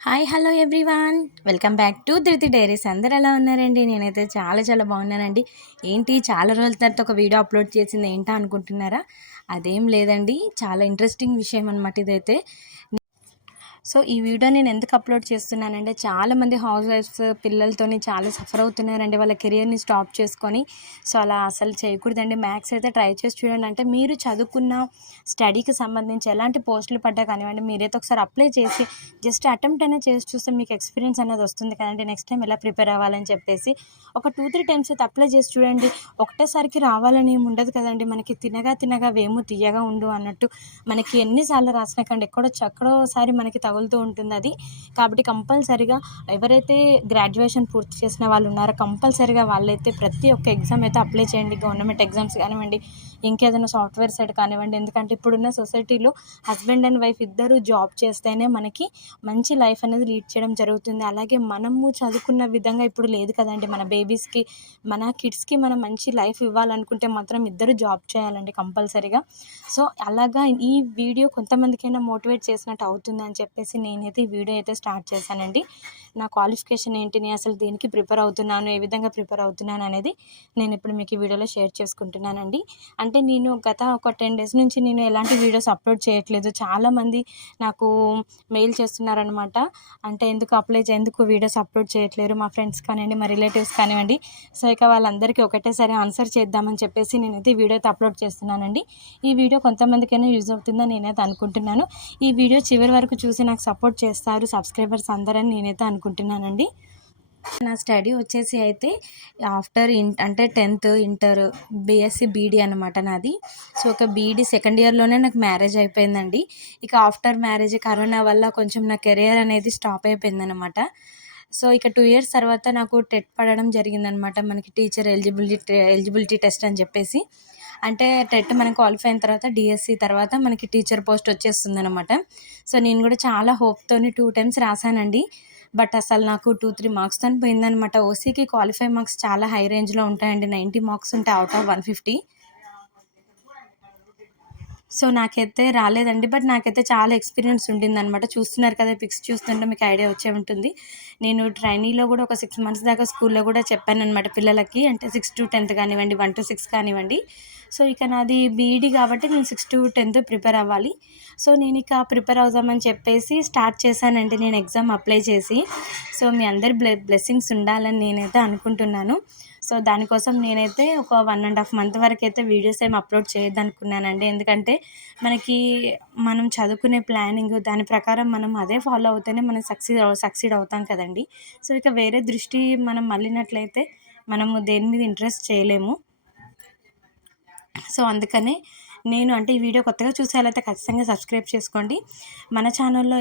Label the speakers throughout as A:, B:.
A: Hi hello everyone. Welcome back to Dhruti diaries. అందరు ఎలా ఉన్నారండి? నేనైతే చాలా చాలా బాగున్నానండి. ఏంటి చాలా రోజుల తర్వాత ఒక వీడియో అప్లోడ్ చేసింది ఏంటా అనుకుంటున్నారా? అదేం లేదండి. చాలా ఇంట్రెస్టింగ్ విషయం అనమాట ఇదైతే. సో ఈ వీడియో నేను ఎందుకు అప్లోడ్ చేస్తున్నానంటే చాలామంది హౌస్ వైఫ్స్ పిల్లలతోని చాలా సఫర్ అవుతున్నారండి. వాళ్ళ కెరియర్ని స్టాప్ చేసుకొని. సో అలా అసలు చేయకూడదండి. మ్యాథ్స్ అయితే ట్రై చేసి చూడండి. అంటే మీరు చదువుకున్న స్టడీకి సంబంధించి ఎలాంటి పోస్టులు పడ్డా కానివ్వండి మీరైతే ఒకసారి అప్లై చేసి జస్ట్ అటెంప్ట్ అయినా చేసి చూస్తే మీకు ఎక్స్పీరియన్స్ అనేది వస్తుంది కదండి. నెక్స్ట్ టైం ఎలా ప్రిపేర్ అవ్వాలని చెప్పేసి ఒక టూ త్రీ టైమ్స్ అయితే అప్లై చేసి చూడండి. ఒకటేసారికి రావాలని ఏమి ఉండదు కదండి. మనకి తినగా తినగా వేము తీయగా ఉండు అన్నట్టు మనకి ఎన్నిసార్లు రాసినా కండి ఎక్కడో చక్కడోసారి మనకి తగులుతూ ఉంటుంది అది. కాబట్టి కంపల్సరిగా ఎవరైతే గ్రాడ్యుయేషన్ పూర్తి చేసిన వాళ్ళు ఉన్నారో కంపల్సరిగా వాళ్ళైతే ప్రతి ఒక్క ఎగ్జామ్ అయితే అప్లై చేయండి. గవర్నమెంట్ ఎగ్జామ్స్ కానివ్వండి ఇంకేదైనా సాఫ్ట్వేర్ సైడ్ కానివ్వండి. ఎందుకంటే ఇప్పుడున్న సొసైటీలో హస్బెండ్ అండ్ వైఫ్ ఇద్దరు జాబ్ చేస్తేనే మనకి మంచి లైఫ్ అనేది లీడ్ చేయడం జరుగుతుంది. అలాగే మనము చదువుకున్న విధంగా ఇప్పుడు లేదు కదండి. మన బేబీస్కి మన కిడ్స్కి మనం మంచి లైఫ్ ఇవ్వాలనుకుంటే మాత్రం ఇద్దరు జాబ్ చేయాలండి కంపల్సరీగా. సో అలాగా ఈ వీడియో కొంతమందికైనా మోటివేట్ చేసినట్టు అవుతుంది అని చెప్పేసి నేనైతే ఈ వీడియో అయితే స్టార్ట్ చేశానండి. నా క్వాలిఫికేషన్ ఏంటి? నేను అసలు దేనికి ప్రిపేర్ అవుతున్నాను? ఏ విధంగా ప్రిపేర్ అవుతున్నాను? అనేది నేను ఇప్పుడు మీకు ఈ వీడియోలో షేర్ చేసుకుంటున్నానండి. అంటే నేను గత ఒక టెన్ డేస్ నుంచి నేను ఎలాంటి వీడియోస్ అప్లోడ్ చేయట్లేదు. చాలామంది నాకు మెయిల్ చేస్తున్నారనమాట అంటే ఎందుకు అప్లై ఎందుకు వీడియోస్ అప్లోడ్ చేయట్లేరు? మా ఫ్రెండ్స్ కానివ్వండి మా రిలేటివ్స్ కానివ్వండి. సో ఇక వాళ్ళందరికీ ఒకటేసారి ఆన్సర్ చేద్దామని చెప్పేసి నేనైతే వీడియో అయితే అప్లోడ్ చేస్తున్నానండి. ఈ వీడియో కొంతమందికైనా యూజ్ అవుతుందని నేనైతే అనుకుంటున్నాను. ఈ వీడియో చివరి వరకు చూసి నాకు సపోర్ట్ చేస్తారు సబ్స్క్రైబర్స్ అందరని నేనైతే అనుకుంటున్నాను. అనుకుంటున్నానండి. నా స్టడీ వచ్చేసి అయితే ఆఫ్టర్ ఇన్ అంటే టెన్త్ ఇంటర్ బీఎస్సీ బీడీ అనమాట నాది. సో ఒక బీడీ సెకండ్ ఇయర్లోనే నాకు మ్యారేజ్ అయిపోయిందండి. ఇక ఆఫ్టర్ మ్యారేజ్ కరోనా వల్ల కొంచెం నా కెరియర్ అనేది స్టాప్ అయిపోయిందనమాట సో ఇక టూ ఇయర్స్ తర్వాత నాకు టెట్ పడడం జరిగిందనమాట మనకి టీచర్ ఎలిజిబిలిటీ ఎలిజిబిలిటీ టెస్ట్ అని చెప్పేసి. అంటే టెట్ మనం క్వాలిఫై అయిన తర్వాత డిఎస్సి తర్వాత మనకి టీచర్ పోస్ట్ వచ్చేస్తుంది అనమాట సో నేను కూడా చాలా హోప్తోని టూ టైమ్స్ రాశానండి. బట్ అసలు నాకు టూ త్రీ మార్క్స్తో పోయిందనమాట ఓసీకి క్వాలిఫై మార్క్స్ చాలా హై రేంజ్లో ఉంటాయండి. నైంటీ మార్క్స్ ఉంటాయి out of one fifty so నాకైతే రాలేదండి. బట్ నాకైతే చాలా ఎక్స్పీరియన్స్ ఉండింది అనమాట చూస్తున్నారు కదా పిక్స్ చూస్తుంటే మీకు ఐడియా వచ్చే ఉంటుంది. నేను ట్రైనీలో కూడా ఒక సిక్స్ మంత్స్ దాకా స్కూల్లో కూడా చెప్పాను అనమాట పిల్లలకి. అంటే సిక్స్ టు టెన్త్ కానివ్వండి వన్ టు సిక్స్ కానివ్వండి. సో ఇక నాది బీఈడీ కాబట్టి నేను సిక్స్ టు టెన్త్ ప్రిపేర్ అవ్వాలి. సో నేను ఇక ప్రిపేర్ అవుదామని చెప్పేసి స్టార్ట్ చేశానంటే నేను ఎగ్జామ్ అప్లై చేసి. సో మీ అందరి బ్లె బ్లెస్సింగ్స్ ఉండాలని నేనైతే అనుకుంటున్నాను. సో దానికోసం నేనైతే ఒక వన్ అండ్ హాఫ్ మంత్ వరకు అయితే వీడియోస్ ఏమి అప్లోడ్ చేయొద్దనుకున్నానండి. ఎందుకంటే మనకి మనం చదువుకునే ప్లానింగ్ దాని ప్రకారం మనం అదే ఫాలో అవుతేనే మనం సక్సీడ్ సక్సీడ్ అవుతాం కదండి. సో ఇక వేరే దృష్టి మనం మళ్ళినట్లయితే మనము దేని మీద ఇంట్రెస్ట్ చేయలేము. సో అందుకనే నేను అంటే ఈ వీడియో కొత్తగా చూసేయాలైతే ఖచ్చితంగా సబ్స్క్రైబ్ చేసుకోండి. మన ఛానల్లో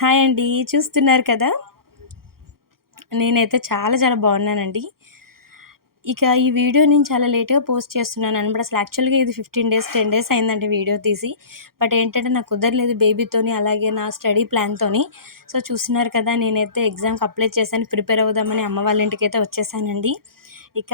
A: హాయ్ అండి చూస్తున్నారు కదా? నేనైతే చాలా చాలా బాగున్నానండి. ఇక ఈ వీడియో నేను చాలా లేట్గా పోస్ట్ చేస్తున్నాను. అనమాట అసలు యాక్చువల్గా ఇది ఫిఫ్టీన్ డేస్ టెన్ డేస్ అయిందంటే వీడియో తీసి. బట్ ఏంటంటే నాకు కుదరలేదు బేబీతోని అలాగే నా స్టడీ ప్లాన్తోని. సో చూస్తున్నారు కదా నేనైతే ఎగ్జామ్కి అప్లై చేశాను ప్రిపేర్ అవుదామని అమ్మ వాళ్ళ ఇంటికి అయితే వచ్చేసానండి. ఇక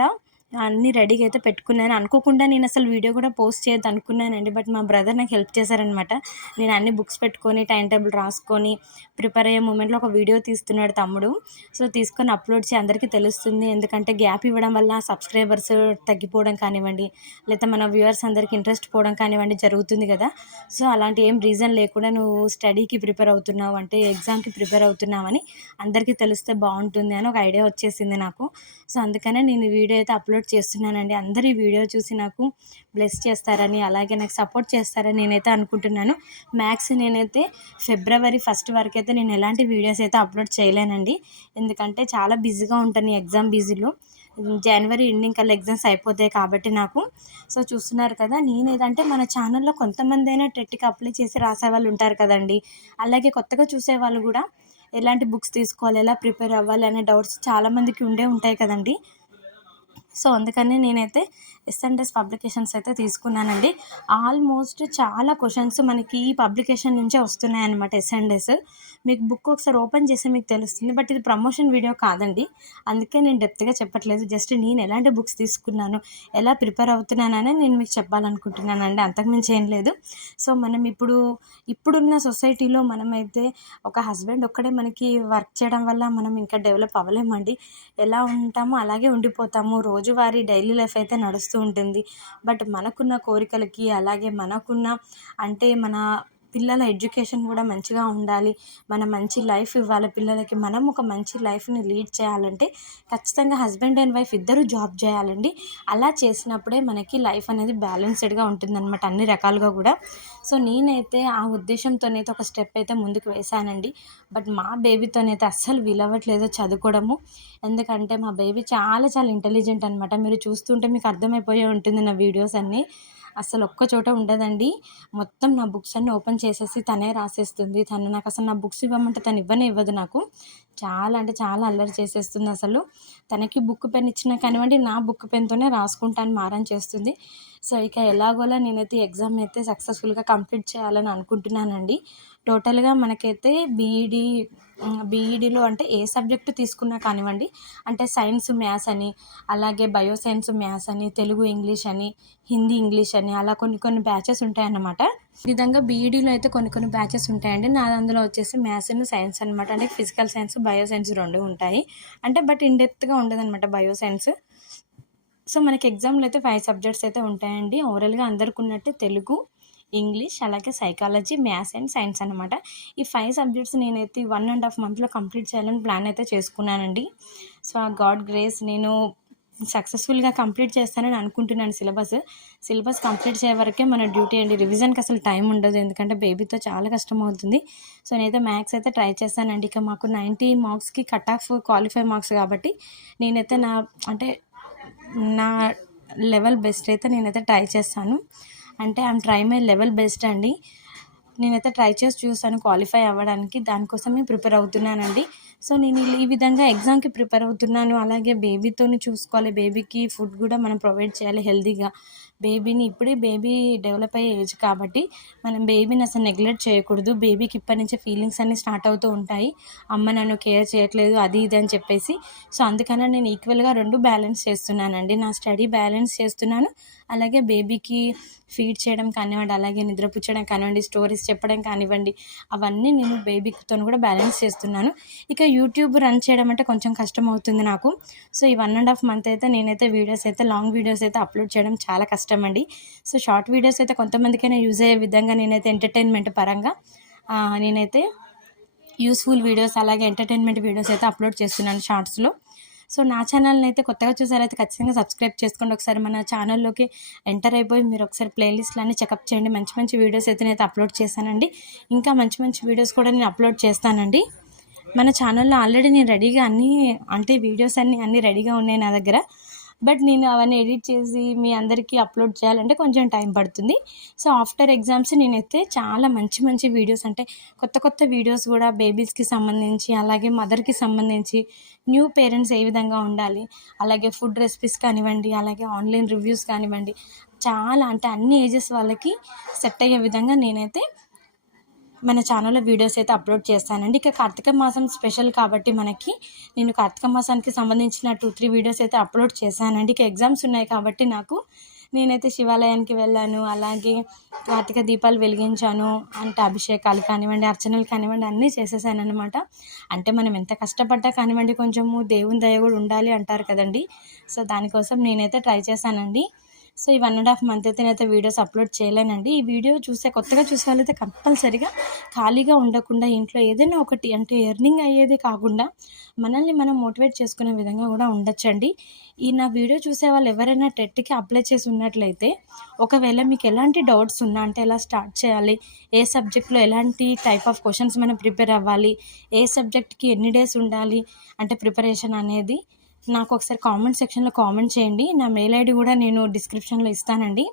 A: అన్నీ రెడీగా అయితే పెట్టుకున్నాను. అనుకోకుండా నేను అసలు వీడియో కూడా పోస్ట్ చేయొద్దు అనుకున్నానండి. బట్ మా బ్రదర్ నాకు హెల్ప్ చేశారనమాట నేను అన్ని బుక్స్ పెట్టుకొని టైం టేబుల్ రాసుకొని ప్రిపేర్ అయ్యే మూమెంట్లో ఒక వీడియో తీస్తున్నాడు తమ్ముడు. సో తీసుకొని అప్లోడ్ చేసి అందరికీ తెలుస్తుంది. ఎందుకంటే గ్యాప్ ఇవ్వడం వల్ల సబ్స్క్రైబర్స్ తగ్గిపోవడం కానివ్వండి లేదా మన వ్యూవర్స్ అందరికి ఇంట్రెస్ట్ పోవడం కానివ్వండి జరుగుతుంది కదా. సో అలాంటి ఏం రీజన్ లేకుండా నువ్వు స్టడీకి ప్రిపేర్ అవుతున్నావు అంటే ఎగ్జామ్కి ప్రిపేర్ అవుతున్నావని అందరికీ తెలిస్తే బాగుంటుంది అని ఒక ఐడియా వచ్చేసింది నాకు. సో అందుకనే నేను వీడియో అయితే అప్లోడ్ అప్లోడ్ చేస్తున్నానండి. అందరు ఈ వీడియో చూసి నాకు బ్లెస్ చేస్తారని అలాగే నాకు సపోర్ట్ చేస్తారని నేనైతే అనుకుంటున్నాను. మ్యాథ్స్ నేనైతే ఫిబ్రవరి ఫస్ట్ వరకు అయితే నేను ఎలాంటి వీడియోస్ అయితే అప్లోడ్ చేయలేనండి. ఎందుకంటే చాలా బిజీగా ఉంటాను ఎగ్జామ్ బిజీలో. జనవరి ఎండింగ్ కల్లా ఎగ్జామ్స్ అయిపోతాయి కాబట్టి నాకు. సో చూస్తున్నారు కదా నేను ఏదంటే మన ఛానల్లో కొంతమంది అయినా టెట్కి అప్లై చేసి రాసే వాళ్ళు ఉంటారు కదండి. అలాగే కొత్తగా చూసే వాళ్ళు కూడా ఎలాంటి బుక్స్ తీసుకోవాలి ఎలా ప్రిపేర్ అవ్వాలి అనే డౌట్స్ చాలామందికి ఉండే ఉంటాయి కదండి. సో అందుకని నేనైతే ఎస్ఎన్డెస్ పబ్లికేషన్స్ అయితే తీసుకున్నానండి. ఆల్మోస్ట్ చాలా క్వశ్చన్స్ మనకి ఈ పబ్లికేషన్ నుంచే వస్తున్నాయి అనమాట మీకు బుక్ ఒకసారి ఓపెన్ చేస్తే మీకు తెలుస్తుంది. బట్ ఇది ప్రమోషన్ వీడియో కాదండి. అందుకే నేను డెప్త్గా చెప్పట్లేదు. జస్ట్ నేను ఎలాంటి బుక్స్ తీసుకున్నాను ఎలా ప్రిపేర్ అవుతున్నానని నేను మీకు చెప్పాలనుకుంటున్నానండి. అంతకుమించి ఏం లేదు. సో మనం ఇప్పుడు ఇప్పుడున్న సొసైటీలో మనమైతే ఒక హస్బెండ్ ఒక్కడే మనకి వర్క్ చేయడం వల్ల మనం ఇంకా డెవలప్ అవ్వలేమండి. ఎలా ఉంటామో అలాగే ఉండిపోతాము రోజు రోజువారీ డైలీ లైఫ్ అయితే నడుస్తూ ఉంటుంది. బట్ మనకున్న కోరికలకి అలాగే మనకున్న అంటే మన పిల్లల ఎడ్యుకేషన్ కూడా మంచిగా ఉండాలి. మన మంచి లైఫ్ ఇవ్వాలి పిల్లలకి. మనం ఒక మంచి లైఫ్ని లీడ్ చేయాలంటే ఖచ్చితంగా హస్బెండ్ అండ్ వైఫ్ ఇద్దరు జాబ్ చేయాలండి. అలా చేసినప్పుడే మనకి లైఫ్ అనేది బ్యాలెన్స్డ్గా ఉంటుందన్నమాట అన్ని రకాలుగా కూడా. సో నేనైతే ఆ ఉద్దేశంతోనైతే ఒక స్టెప్ అయితే ముందుకు వేశానండి బట్ మా బేబీతోనైతే అస్సలు విలవట్లేదు చదువుకోవడము. ఎందుకంటే మా బేబీ చాలా చాలా ఇంటెలిజెంట్ అనమాట మీరు చూస్తుంటే మీకు అర్థమైపోయే ఉంటుంది నా వీడియోస్ అన్నీ. అసలు ఒక్క చోట ఉండదండి. మొత్తం నా బుక్స్ అన్నీ ఓపెన్ చేసేసి తనే రాసేస్తుంది. తను నాకు అసలు నా బుక్స్ ఇవ్వమంటే తను ఇవ్వనే ఇవ్వదు నాకు. చాలా అంటే చాలా అల్లరి చేసేస్తుంది అసలు. తనకి బుక్ పెన్ ఇచ్చినా కానివ్వండి నా బుక్ పెన్తోనే రాసుకుంటాను మారం చేస్తుంది. సో ఇక ఎలాగోలా నేనైతే ఎగ్జామ్ అయితే సక్సెస్ఫుల్గా కంప్లీట్ చేయాలని అనుకుంటున్నానండి. టోటల్గా మనకైతే బీఈడీ బీఈడీలో అంటే ఏ సబ్జెక్టు తీసుకున్నా కానివ్వండి అంటే సైన్స్ మ్యాథ్స్ అని అలాగే బయో సైన్స్ మ్యాథ్స్ అని తెలుగు ఇంగ్లీష్ అని హిందీ ఇంగ్లీష్ అని అలా కొన్ని కొన్ని బ్యాచెస్ ఉంటాయన్నమాట. ఈ విధంగా బీఈడీలో అయితే కొన్ని కొన్ని బ్యాచెస్ ఉంటాయండి. నా అందులో వచ్చేసి మ్యాథ్స్ అండ్ సైన్స్ అనమాట అంటే ఫిజికల్ సైన్స్ బయో సైన్స్ రెండు ఉంటాయి. అంటే బట్ ఇండెప్త్గా ఉండదు అనమాట బయో సైన్స్ సో మనకి ఎగ్జామ్లో అయితే ఫైవ్ సబ్జెక్ట్స్ అయితే ఉంటాయండి. ఓవరాల్గా అందరికి ఉన్నట్టే తెలుగు ఇంగ్లీష్ అలాగే సైకాలజీ మ్యాథ్స్ అండ్ సైన్స్ అనమాట ఈ ఫైవ్ సబ్జెక్ట్స్ నేనైతే వన్ అండ్ హాఫ్ మంత్లో కంప్లీట్ చేయాలని ప్లాన్ అయితే చేసుకున్నానండి. సో ఆ గాడ్ గ్రేస్ నేను సక్సెస్ఫుల్గా కంప్లీట్ చేస్తానని అనుకుంటున్నాను సిలబస్ సిలబస్ కంప్లీట్ చేయ వరకే మన డ్యూటీ అండి. రివిజన్కి అసలు టైం ఉండదు. ఎందుకంటే బేబీతో చాలా కష్టం అవుతుంది. సో నేనైతే మ్యాథ్స్ అయితే ట్రై చేస్తానండి. ఇక మాకు నైంటీ మార్క్స్కి కట్ ఆఫ్ క్వాలిఫై మార్క్స్ కాబట్టి నేనైతే నా అంటే నా లెవెల్ బెస్ట్ అయితే నేనైతే ట్రై చేస్తాను. అంటే I'm try my level best అండి. నేనైతే ట్రై చేసి చూసాను క్వాలిఫై అవ్వడానికి. దానికోసమే ప్రిపేర్ అవుతున్నానండి. సో నేను ఈ విధంగా ఎగ్జామ్కి ప్రిపేర్ అవుతున్నాను. అలాగే బేబీతోని చూసుకోవాలి. బేబీకి ఫుడ్ కూడా మనం ప్రొవైడ్ చేయాలి హెల్తీగా. బేబీని ఇప్పుడే బేబీ డెవలప్ అయ్యే ఏజ్ కాబట్టి మనం బేబీని అసలు నెగ్లెక్ట్ చేయకూడదు. బేబీకి ఇప్పటి నుంచే ఫీలింగ్స్ అన్నీ స్టార్ట్ అవుతూ ఉంటాయి. అమ్మ నన్ను కేర్ చేయట్లేదు అది ఇది అని చెప్పేసి. సో అందుకనే నేను ఈక్వల్గా రెండు బ్యాలెన్స్ చేస్తున్నానండి. నా స్టడీ బ్యాలెన్స్ చేస్తున్నాను. అలాగే బేబీకి ఫీడ్ చేయడం కానివ్వండి అలాగే నిద్రపుచ్చడం కానివ్వండి స్టోరీస్ చెప్పడం కానివ్వండి అవన్నీ నేను బేబీతో కూడా బ్యాలెన్స్ చేస్తున్నాను. ఇక యూట్యూబ్ రన్ చేయడం అంటే కొంచెం కష్టం అవుతుంది నాకు. సో ఈ వన్ అండ్ హాఫ్ మంత్ అయితే నేనైతే వీడియోస్ అయితే లాంగ్ వీడియోస్ అయితే అప్లోడ్ చేయడం చాలా కష్టం. అండి. సో షార్ట్ వీడియోస్ అయితే కొంతమందికైనా యూజ్ అయ్యే విధంగా నేనైతే ఎంటర్టైన్మెంట్ పరంగా నేనైతే యూస్ఫుల్ వీడియోస్ అలాగే ఎంటర్టైన్మెంట్ వీడియోస్ అయితే అప్లోడ్ చేస్తున్నాను షార్ట్స్లో. సో నా ఛానల్ని అయితే కొత్తగా చూసారైతే ఖచ్చితంగా సబ్స్క్రైబ్ చేసుకోండి. ఒకసారి మన ఛానల్లోకి ఎంటర్ అయిపోయి మీరు ఒకసారి ప్లేలిస్ట్లు అన్నీ చెకప్ చేయండి. మంచి మంచి వీడియోస్ అయితే నేను అప్లోడ్ చేశానండి. ఇంకా మంచి మంచి వీడియోస్ కూడా నేను అప్లోడ్ చేస్తానండి. మన ఛానల్లో ఆల్రెడీ నేను రెడీగా అన్నీ అంటే వీడియోస్ అన్నీ అన్నీ రెడీగా ఉన్నాయి నా దగ్గర. బట్ నేను అవన్నీ ఎడిట్ చేసి మీ అందరికీ అప్లోడ్ చేయాలంటే కొంచెం టైం పడుతుంది. సో ఆఫ్టర్ ఎగ్జామ్స్ నేనైతే చాలా మంచి మంచి వీడియోస్ అంటే కొత్త కొత్త వీడియోస్ కూడా బేబీస్కి సంబంధించి అలాగే మదర్కి సంబంధించి న్యూ పేరెంట్స్ ఏ విధంగా ఉండాలి అలాగే ఫుడ్ రెసిపీస్ కానివ్వండి అలాగే ఆన్లైన్ రివ్యూస్ కానివ్వండి చాలా అంటే అన్ని ఏజెస్ వాళ్ళకి సెట్ అయ్యే విధంగా నేనైతే మన ఛానల్లో వీడియోస్ అయితే అప్లోడ్ చేస్తానండి. ఇక కార్తీక మాసం స్పెషల్ కాబట్టి మనకి నేను కార్తీక మాసానికి సంబంధించిన టూ త్రీ వీడియోస్ అయితే అప్లోడ్ చేశానండి. ఇక ఎగ్జామ్స్ ఉన్నాయి కాబట్టి నాకు నేనైతే శివాలయానికి వెళ్ళాను. అలాగే కార్తీక దీపాలు వెలిగించాను. అంటే అభిషేకాలు కానివ్వండి అర్చనలు కానివ్వండి అన్నీ చేసేసాను అనమాట అంటే మనం ఎంత కష్టపడ్డా కానివ్వండి కొంచెము దేవుని దయ కూడా ఉండాలి అంటారు కదండి. సో దానికోసం నేనైతే ట్రై చేశానండి. సో ఈ వన్ అండ్ హాఫ్ మంత్ అయితే నేనైతే వీడియోస్ అప్లోడ్ చేయలేనండి. ఈ వీడియో చూసే కొత్తగా చూసే వాళ్ళైతే కంపల్సరిగా ఖాళీగా ఉండకుండా ఇంట్లో ఏదైనా ఒకటి అంటే ఎర్నింగ్ అయ్యేది కాకుండా మనల్ని మనం మోటివేట్ చేసుకునే విధంగా కూడా ఉండొచ్చండి. ఈ నా వీడియో చూసే వాళ్ళు ఎవరైనా టెట్కి అప్లై చేసి ఉన్నట్లయితే ఒకవేళ మీకు ఎలాంటి డౌట్స్ ఉన్నా అంటే ఎలా స్టార్ట్ చేయాలి ఏ సబ్జెక్ట్లో ఎలాంటి టైప్ ఆఫ్ క్వశ్చన్స్ మనం ప్రిపేర్ అవ్వాలి ఏ సబ్జెక్ట్కి ఎన్ని డేస్ ఉండాలి అంటే ప్రిపరేషన్ అనేది నాకు ఒకసారి కామెంట్ సెక్షన్లో కామెంట్ చేయండి. నా మెయిల్ ఐడి కూడా నేను డిస్క్రిప్షన్లో ఇస్తానండి.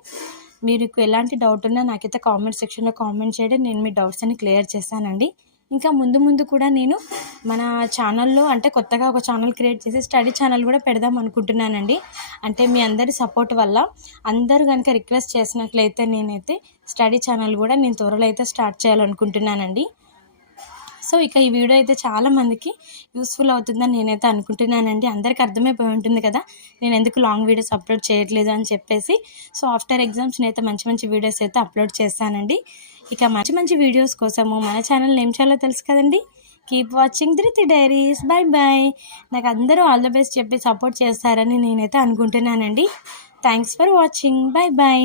A: మీకు ఎలాంటి డౌట్ ఉన్నా నాకైతే కామెంట్ సెక్షన్లో కామెంట్ చేయండి. నేను మీ డౌట్స్ అన్ని క్లియర్ చేస్తానండి. ఇంకా ముందు ముందు కూడా నేను మన ఛానల్లో అంటే కొత్తగా ఒక ఛానల్ క్రియేట్ చేసి స్టడీ ఛానల్ కూడా పెడదాం అనుకుంటున్నానండి. అంటే మీ అందరి సపోర్ట్ వల్ల అందరూ కనుక రిక్వెస్ట్ చేసినట్లయితే నేనైతే స్టడీ ఛానల్ కూడా నేను త్వరలో అయితే స్టార్ట్ చేయాలనుకుంటున్నానండి. సో ఇక ఈ వీడియో అయితే చాలా మందికి యూస్ఫుల్ అవుతుందని నేనైతే అనుకుంటున్నానండి. అందరికీ అర్థమైపోయి ఉంటుంది కదా నేను ఎందుకు లాంగ్ వీడియోస్ అప్లోడ్ చేయట్లేదు అని చెప్పేసి. సో ఆఫ్టర్ ఎగ్జామ్స్ నేనైతే మంచి మంచి వీడియోస్ అయితే అప్లోడ్ చేస్తానండి. ఇక మంచి మంచి వీడియోస్ కోసము మన ఛానల్ ఏం చేయాలో తెలుసు కదండి? Keep watching Dhruti diaries bye bye నాకు అందరూ ఆల్ ద బెస్ట్ చెప్పి సపోర్ట్ చేస్తారని నేనైతే అనుకుంటున్నానండి. Thanks for watching bye bye